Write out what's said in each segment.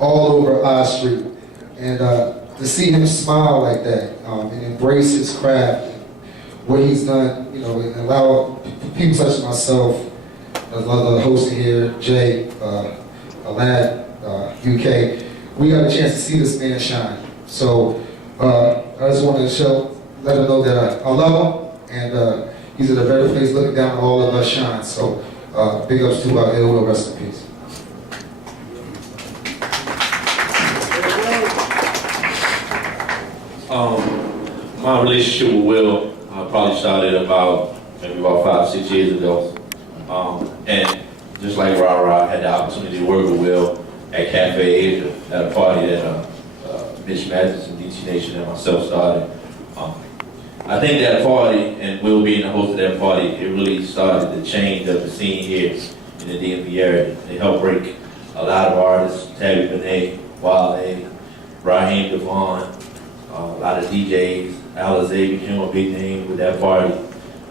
all over our street. And to see him smile like that and embrace his craft and what he's done, you know, and allow people such as myself, as other hosts here, Jay, Alad, UK, we got a chance to see this man shine. So I just wanted to let him know that I love him, and he's in a better place looking down on all of us shine. So big ups to Ill Will, rest in peace. My relationship with Will probably started maybe about 5-6 years ago. And just like RaRa, I had the opportunity to work with Will at Cafe Asia at a party that Mitch Madison, DC Nation, and myself started. I think that party, and Will being the host of that party, it really started the change of the scene here in the DMV area. It helped break a lot of artists, Tabby Benet, Wale, Raheem Devon, a lot of DJs. Alizé became a big name with that party.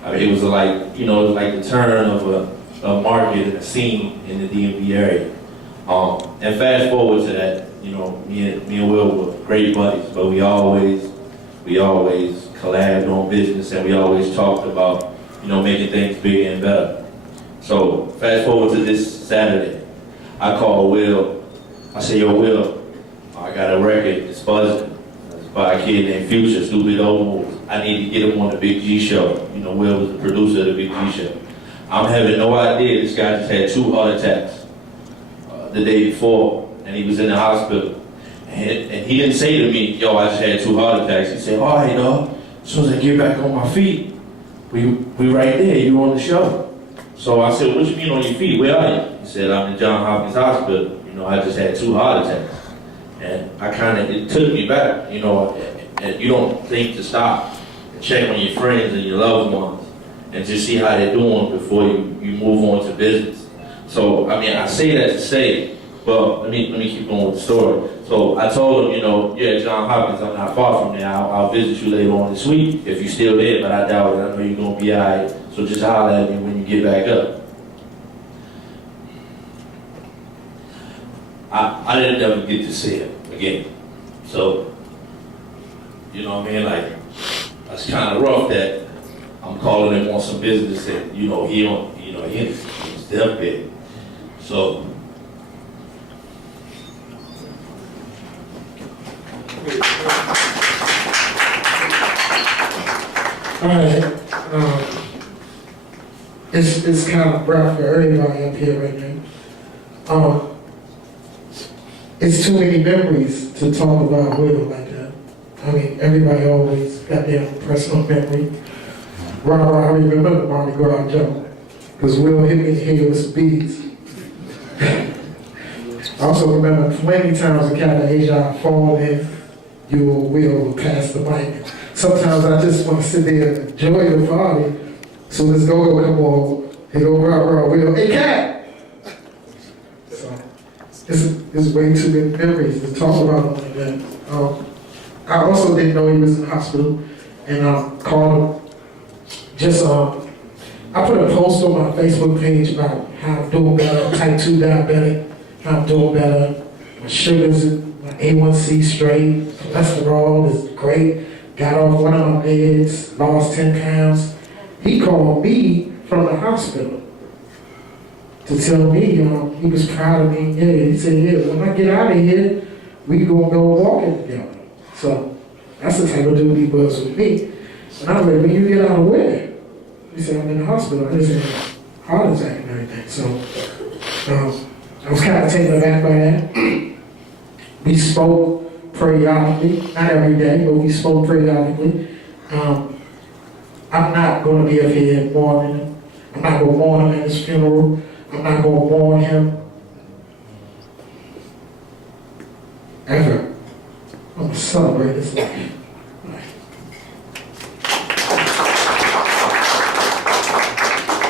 I mean, it was like, you know, it was like the turn of a market and a scene in the DMV area. And fast forward to that, you know, me and Will were great buddies, but we always collabed on business, and we always talked about, you know, making things bigger and better. So fast forward to this Saturday, I called Will. I said, "Yo, Will, I got a record. It's buzzing. It's by a kid named Future, Stupid Old Moves. I need to get him on the Big G show." You know, Will was the producer of the Big G show. I'm having no idea. This guy just had 2 heart attacks the day before, and he was in the hospital. And he didn't say to me, "Yo, I just had 2 heart attacks." He said, "All right, dog. As soon as I get back on my feet, we right there. You on the show." So I said, "What you mean on your feet? Where are you?" He said, "I'm in Johns Hopkins Hospital. You know, I just had 2 heart attacks." And it took me back, you know, and you don't think to stop and check on your friends and your loved ones and just see how they're doing before you move on to business. So, I mean, I say that to say, well, let me keep going with the story. So I told him, you know, yeah, John Hopkins, I'm not far from there. I'll visit you later on this week if you're still there, but I doubt it. I know you're going to be all right. So just holler at me when you get back up. I didn't ever get to see him again. So, you know what I mean? Like, it's kind of rough that I'm calling him on some business that, you know, he's deathbed. So, all right, it's kind of rough for everybody up here right now. It's too many memories to talk about Will like that. I mean, everybody always got their personal memory. RaRa, I remember the Mardi Gras jump, because Will hit me in the head with some beads. I also remember many times in Cafe Asia I fall in, you or Will will pass the mic. Sometimes I just want to sit there and enjoy the party. So let's go come on, hey go RaRa, Will, hey Cat! So it's way too many memories to talk about like that. I also didn't know he was in the hospital, and called him. Just I put a post on my Facebook page about how I'm doing better, type 2 diabetic, how I'm doing better, my sugars, my A1C straight, cholesterol is great, got off one of my meds, lost 10 pounds. He called me from the hospital to tell me, he was proud of me. Yeah, he said, yeah, when I get out of here, we gonna go walking together. So that's the type of dude he was with me. And I was like, when you get out of where? He said, I'm in the hospital. I just had a heart attack and everything. So I was kind of taken aback by that. We spoke periodically, not every day, but we spoke periodically. I'm not going to be up here mourning him. I'm not going to mourn him at his funeral. I'm not going to mourn him ever. I'm going to celebrate his life.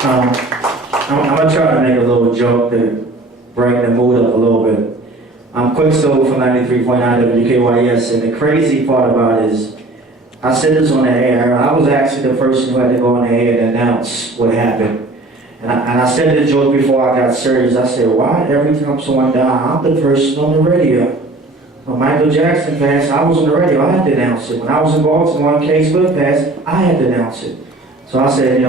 I'm going to try to make a little joke to bring the mood up a little bit. I'm Quicksilva from 93.9 WKYS, and the crazy part about it is, I said this on the air, I was actually the person who had to go on the air and announce what happened. And I said the joke before I got serious. I said, why every time someone dies, I'm the person on the radio? When Michael Jackson passed, I was on the radio, I had to announce it. When I was in Baltimore and Case Wood passed, I had to announce it. So I said,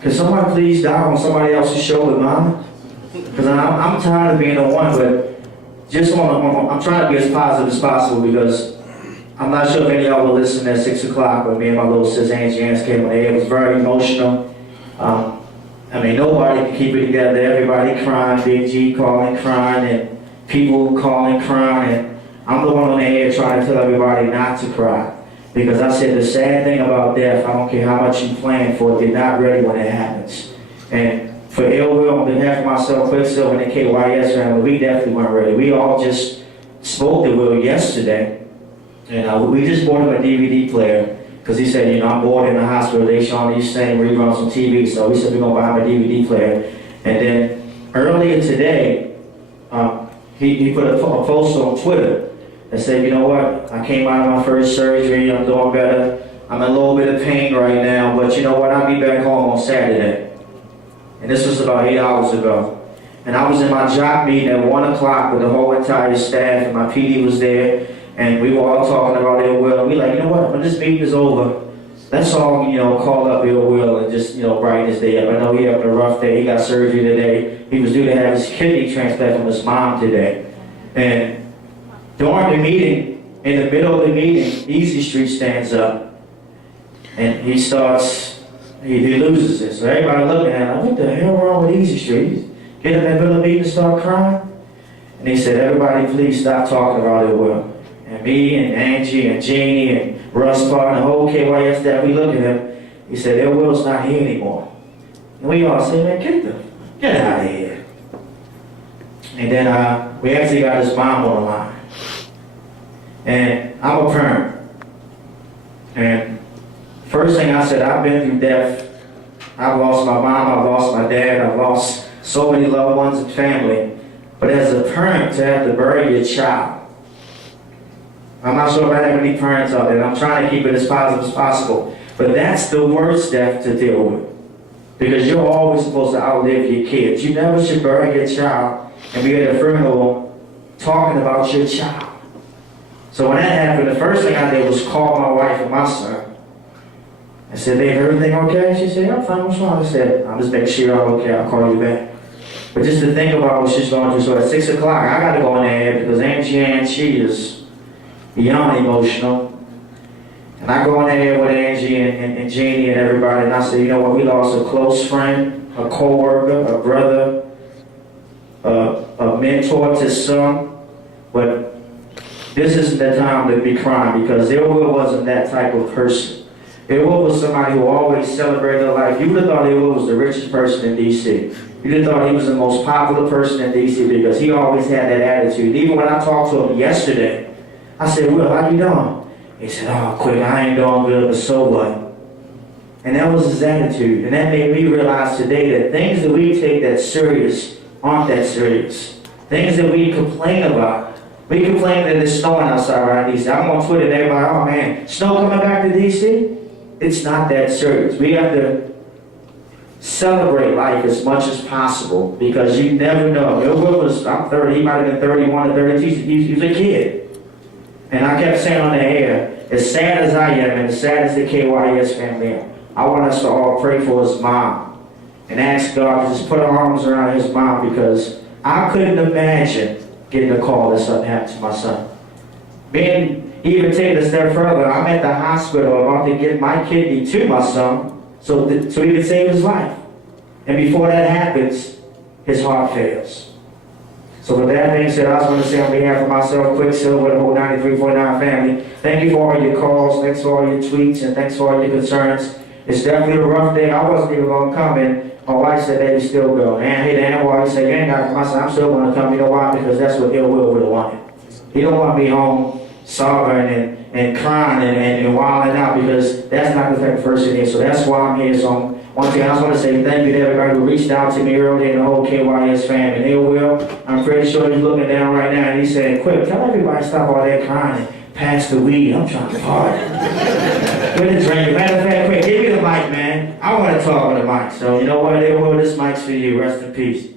could somebody please die on somebody else's show with mine? Because I'm tired of being the one, but I'm trying to be as positive as possible because I'm not sure if any of y'all were listening at 6 o'clock when me and my little sis Angie Ann's came on air. It was very emotional. Nobody can keep it together. Everybody crying, Big G calling, crying, and people calling, crying. And I'm the one on the air trying to tell everybody not to cry. Because I said the sad thing about death, I don't care how much you plan for it, you're not ready when it happens. And for ill will, on behalf of myself, Quicksilva, and the KYS family, we definitely weren't ready. We all just spoke to Will yesterday, and we just bought him a DVD player, because he said, I'm bored in the hospital, they showing these same reruns on TV, so we said we're going to buy him a DVD player. And then earlier today, he put a post on Twitter that said, you know what, I came out of my first surgery, I'm doing better, I'm in a little bit of pain right now, but you know what, I'll be back home on Saturday. And this was about 8 hours ago. And I was in my job meeting at 1 o'clock with the whole entire staff, and my PD was there, and we were all talking about ill will. And we like, you know what, when this meeting is over, let's all, call up ill will and just, brighten his day up. I know he having a rough day, he got surgery today. He was due to have his kidney transplant from his mom today. And during the meeting, in the middle of the meeting, Easy Street stands up, and he starts, he loses it. So everybody looking at him, like, what the hell wrong with Easy Street? Get up in the middle of the meeting and start crying? And he said, everybody please stop talking about it, Will. And me and Angie and Jeannie and Russ Park and the whole KYS staff, we look at him. He said, their Will's not here anymore. And we all say, man, get out of here. And then we actually got his mom on the line. And I'm a parent. And first thing I said, I've been through death. I've lost my mom, I've lost my dad, I've lost so many loved ones and family. But as a parent, to have to bury your child, I'm not sure if I have any parents out there, and I'm trying to keep it as positive as possible. But that's the worst death to deal with. Because you're always supposed to outlive your kids. You never should bury your child and be at a funeral talking about your child. So when that happened, the first thing I did was call my wife and my son. I said, babe, everything okay? She said, I'm fine, what's wrong? I said, I'm just making sure you're okay, I'll call you back. But just to think about what she's going through, so at 6 o'clock, I got to go in there because Angie Ann, she is beyond emotional. And I go in there with Angie and Jeannie and everybody, and I say, you know what, we lost a close friend, a co-worker, a brother, a mentor to some, but this isn't the time to be crying because Ill Will wasn't that type of person. Ill Will was somebody who always celebrated life. You would have thought Ill Will was the richest person in D.C. You'd have thought he was the most popular person in D.C. because he always had that attitude. Even when I talked to him yesterday, I said, Will, how you doing? He said, oh, quick, I ain't doing good, but so what? And that was his attitude. And that made me realize today that things that we take that serious aren't that serious. Things that we complain about. We complain that it's snowing outside right in D.C. I'm on Twitter and everybody, oh man, snow coming back to D.C.? It's not that serious. We have to celebrate life as much as possible because you never know. I'm 30, he might have been 31 or 32, he was a kid. And I kept saying on the air, as sad as I am and as sad as the KYS family are, I want us to all pray for his mom and ask God to just put our arms around his mom because I couldn't imagine getting a call that something happened to my son. Even take it a step further, I'm at the hospital about to get my kidney to my son so he can save his life. And before that happens, his heart fails. So with that being said, I just want to say on behalf of myself, Quicksilva, the whole 93.9 family, thank you for all your calls, thanks for all your tweets, and thanks for all your concerns. It's definitely a rough day. I wasn't even going to come, and my wife said, baby, still go. And hey, the animal, said, you ain't got to come. I said, I'm still going to come. You know why? Because that's what Ill Will would have wanted. He don't want me home sobbing and crying and wilding out because that's not the type of person he is. So that's why I'm here. So once again, I just want to say thank you to everybody who reached out to me earlier and the whole KYS fam. And Ill Will, I'm pretty sure he's looking down right now and he's saying, quick, tell everybody to stop all that crying. pass the weed. I'm trying to party. With the drink. Matter of fact, quick, give me the mic, man. I want to talk on the mic. So, you know what? They'll hold this mic for you. Rest in peace.